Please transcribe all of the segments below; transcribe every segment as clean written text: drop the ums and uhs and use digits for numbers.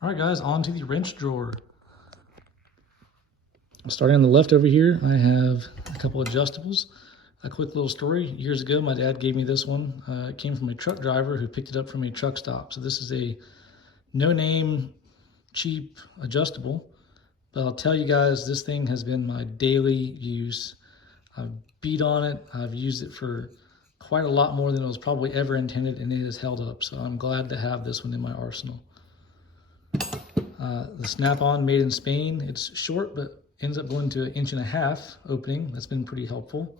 All right, guys, on to the wrench drawer. Starting on the left over here, I have a couple adjustables. A quick little story. Years ago, my dad gave me this one. It came from a truck driver who picked it up from a truck stop. So this is a no-name, cheap adjustable. But I'll tell you guys, this thing has been my daily use. I've beat on it. I've used it for quite a lot more than it was probably ever intended, and it has held up. So I'm glad to have this one in my arsenal. The snap-on made in Spain. It's short, but ends up going to 1.5 inches opening. That's been pretty helpful.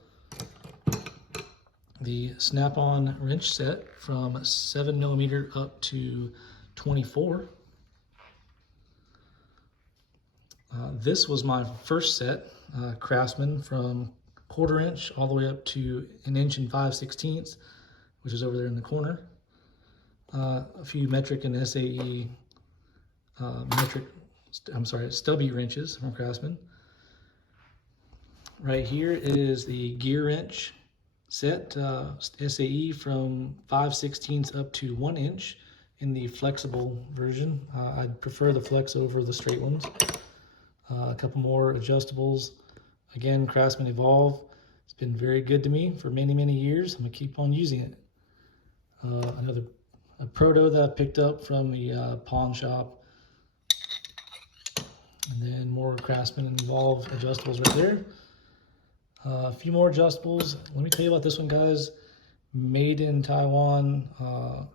The snap-on wrench set from 7mm up to 24. This was my first set, Craftsman, from 1/4 inch all the way up to 1 5/16 inches, which is over there in the corner. A few metric and SAE stubby wrenches from Craftsman. Right here is the gear wrench set, SAE from 5/16 up to 1 inch in the flexible version. I'd prefer the flex over the straight ones. A couple more adjustables. Again, Craftsman Evolve. It's been very good to me for many, many years. I'm gonna keep on using it. A proto that I picked up from the pawn shop. And then more Craftsman and Evolve adjustables right there. A few more adjustables. Let me tell you about this one, guys. Made in Taiwan,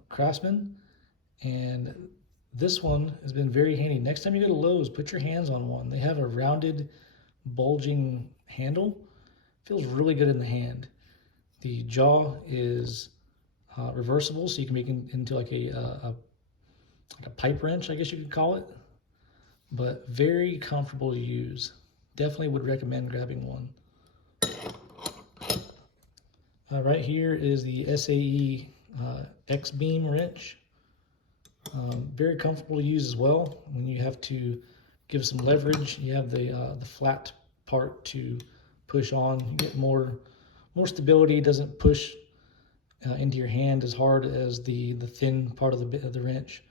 Craftsman. And this one has been very handy. Next time you go to Lowe's, put your hands on one. They have a rounded, bulging handle. Feels really good in the hand. The jaw is reversible, so you can make it into like a pipe wrench, I guess you could call it. But very comfortable to use. Definitely would recommend grabbing one. Right here is the SAE X-Beam wrench. Very comfortable to use as well. When you have to give some leverage, you have the flat part to push on. You get more stability. It doesn't push into your hand as hard as the thin part of the wrench.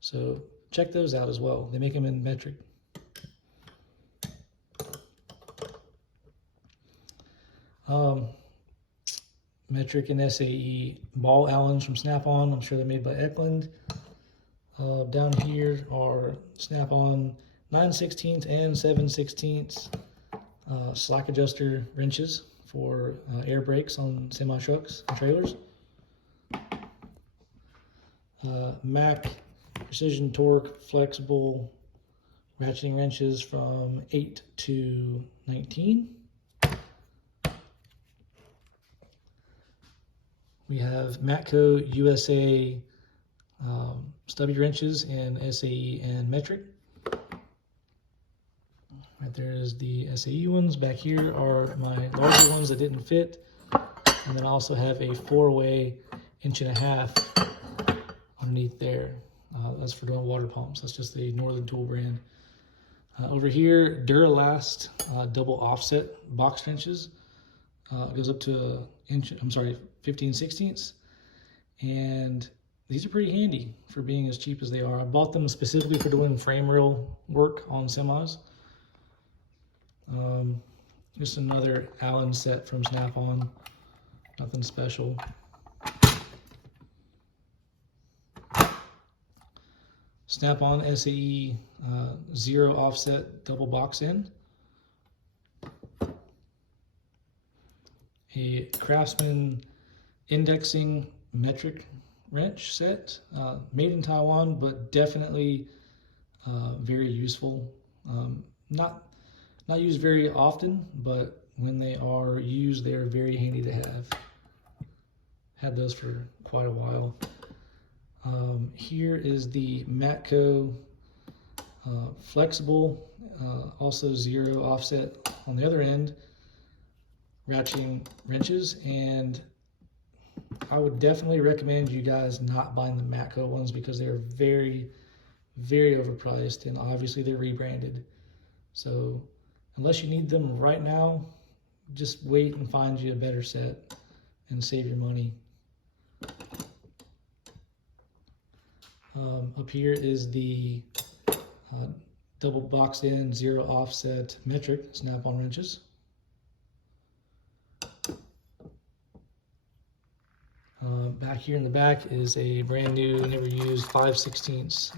So check those out as well. They make them in metric. Metric and SAE ball Allens from Snap-on. I'm sure they're made by Eklund. Down here are Snap-on 9/16 and 7/16 slack adjuster wrenches for air brakes on semi-trucks and trailers. Mac Precision Torque flexible ratcheting wrenches from 8 to 19. We have Matco USA stubby wrenches in SAE and metric. Right there is the SAE ones. Back here are my larger ones that didn't fit. And then I also have a 4-way 1.5 inch underneath there. That's for doing water pumps. That's just the Northern Tool brand. Over here, Duralast double offset box wrenches. It goes up to 15/16. And these are pretty handy for being as cheap as they are. I bought them specifically for doing frame rail work on semis. Just another Allen set from Snap-on. Nothing special. Snap-on SAE 0 offset double box end. A Craftsman indexing metric wrench set, made in Taiwan, but definitely very useful. Not used very often, but when they are used, they are very handy to have. Had those for quite a while. Here is the Matco flexible, also 0 offset on the other end, ratcheting wrenches, and I would definitely recommend you guys not buying the Matco ones because they're very, very overpriced, and obviously they're rebranded. So unless you need them right now, just wait and find you a better set and save your money. Up here is the double boxed in, 0 offset metric snap-on wrenches. Back here in the back is a brand new, never used 5/16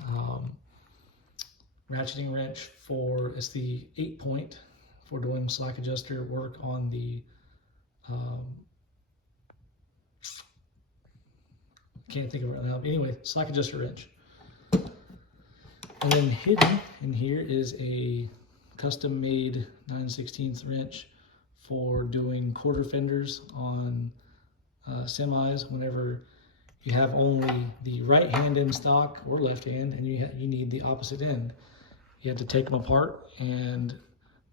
ratcheting wrench for, it's the 8-point for doing slack adjuster work on the, can't think of it right now, but anyway, slack adjuster wrench. And then hidden in here is a custom made 9/16 wrench for doing quarter fenders on semis whenever you have only the right hand in stock or left hand and you need the opposite end. You had to take them apart, and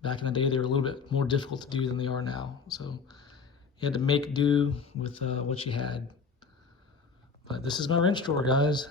back in the day they were a little bit more difficult to do than they are now. So you had to make do with what you had. But this is my wrench drawer, guys.